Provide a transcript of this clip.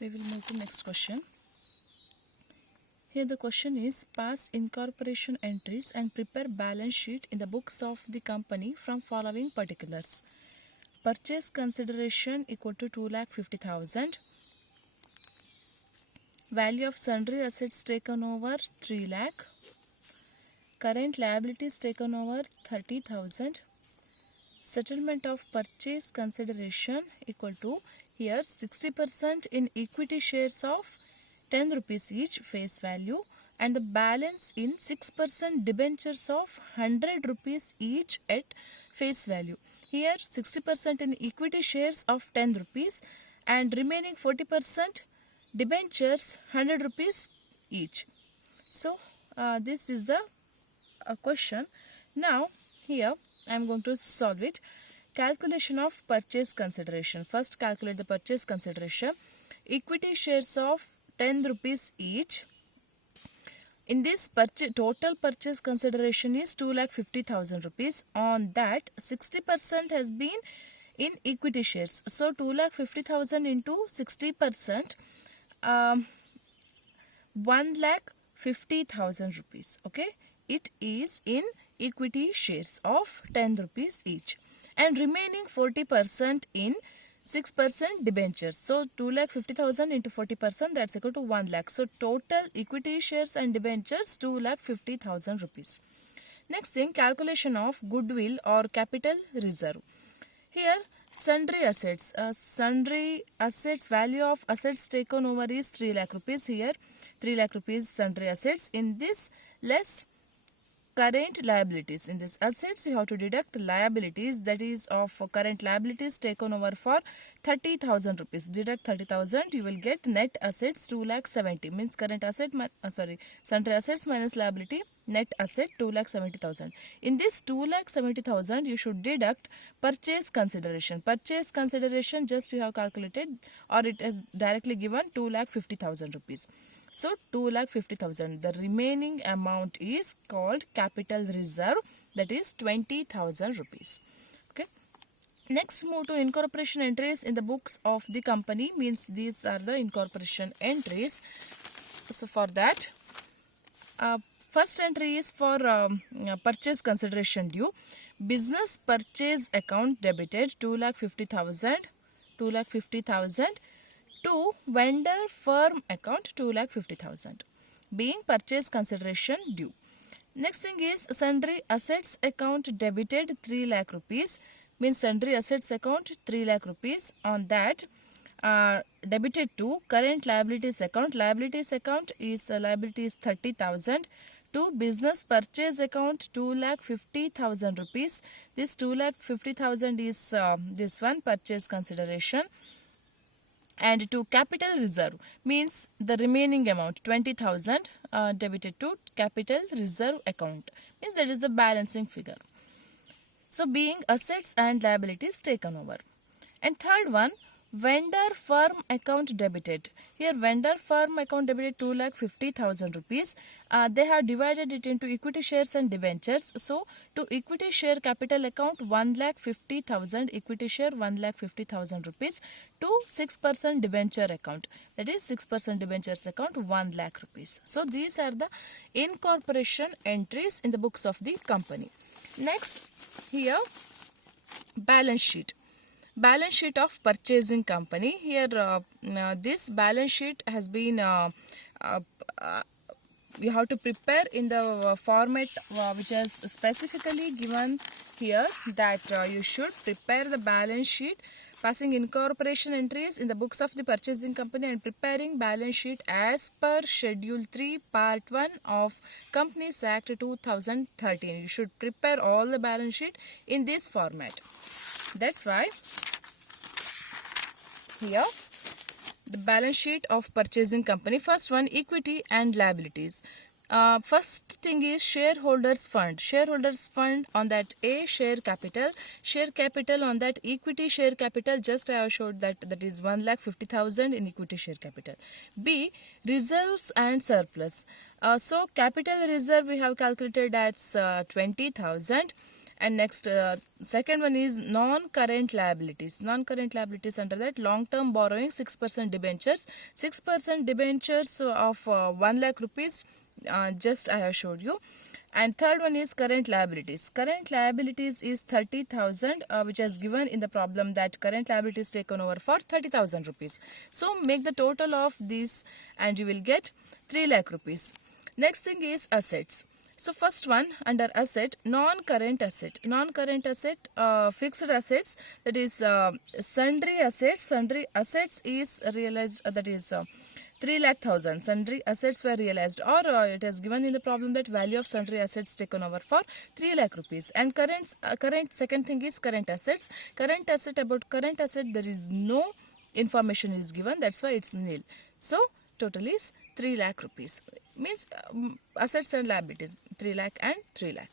We will move to next question. Here the question is, pass incorporation entries and prepare balance sheet in the books of the company from following particulars. Purchase consideration equal to 2,50,000. Value of sundry assets taken over 3 lakh. Current liabilities taken over 30,000. Settlement of purchase consideration equal to, here 60% in equity shares of 10 rupees each face value, and the balance in 6% debentures of 100 rupees each at face value. Here 60% in equity shares of 10 rupees and remaining 40% debentures 100 rupees each. So this is the question. Now here I am going to solve it. Calculation of purchase consideration. First calculate the purchase consideration. Equity shares of 10 rupees each. In this total purchase consideration is 2,50,000 rupees. On that 60% has been in equity shares. So 2,50,000 into 60%, 1,50,000 rupees. Okay, it is in equity shares of 10 rupees each, and remaining 40% in 6% debentures. So 2,50,000 into 40%, that's equal to 1 lakh. So total equity shares and debentures 2,50,000 rupees. Next thing, calculation of goodwill or capital reserve. Here sundry assets. Sundry assets, value of assets taken over is 3 lakh rupees. Here 3 lakh rupees sundry assets. In this, less current liabilities. In this assets, you have to deduct liabilities, that is of current liabilities taken over for 30,000 rupees. Deduct 30,000, you will get net assets 2,70,000. Means current asset, sundry assets minus liability, net asset 2,70,000. In this 2,70,000, you should deduct purchase consideration. Purchase consideration just you have calculated, or it is directly given 2,50,000 rupees. So 2,50,000. The remaining amount is called capital reserve, that is 20,000 rupees. Okay. Next, move to incorporation entries in the books of the company. Means these are the incorporation entries. So for that, first entry is for purchase consideration due. Business purchase account debited 2,50,000 to vendor firm account 2,50,000, being purchase consideration due. Next thing is sundry assets account debited 3 lakh rupees, means sundry assets account 3 lakh rupees. On that, debited to current liabilities account. Liabilities account is liabilities 30,000 to business purchase account 2,50,000 rupees. This 2,50,000 is this one purchase consideration. And to capital reserve, means the remaining amount 20,000 debited to capital reserve account, means that is the balancing figure. So being assets and liabilities taken over. And third one, vendor firm account debited. Here vendor firm account debited 2,50,000 rupees. They have divided it into equity shares and debentures. So to equity share capital account 1,50,000, equity share 1,50,000 rupees. To 6% debenture account, that is 6% debentures account 1 lakh rupees. So these are the incorporation entries in the books of the company. Next, here balance sheet. Balance sheet of purchasing company. Here this balance sheet has been you have to prepare in the format which is specifically given here, that you should prepare the balance sheet passing incorporation entries in the books of the purchasing company and preparing balance sheet as per schedule 3 part 1 of Companies Act 2013. You should prepare all the balance sheet in this format. That's why here the balance sheet of purchasing company. First one, equity and liabilities. First thing is shareholders fund. Shareholders fund, on that A, share capital. Share capital, on that equity share capital, just I have showed that is 1,50,000 in equity share capital. B, reserves and surplus. So capital reserve we have calculated as 20,000. And next, second one is non-current liabilities. Non-current liabilities, under that long-term borrowing, 6% debentures. 6% debentures of 1 lakh rupees, just I have showed you. And third one is current liabilities. Current liabilities is 30,000, which is given in the problem that current liabilities taken over for 30,000 rupees. So make the total of this and you will get 3 lakh rupees. Next thing is assets. So first one, under asset, non-current asset. Non-current asset, fixed assets, that is sundry assets. Sundry assets is realized, that is 3 lakh thousand. Sundry assets were realized, or it is given in the problem that value of sundry assets taken over for 3 lakh rupees. And current second thing is current assets. Current asset, about current asset there is no information is given, that's why it's nil. So total is 3 lakh rupees. Means assets and liabilities 3 lakh and 3 lakh.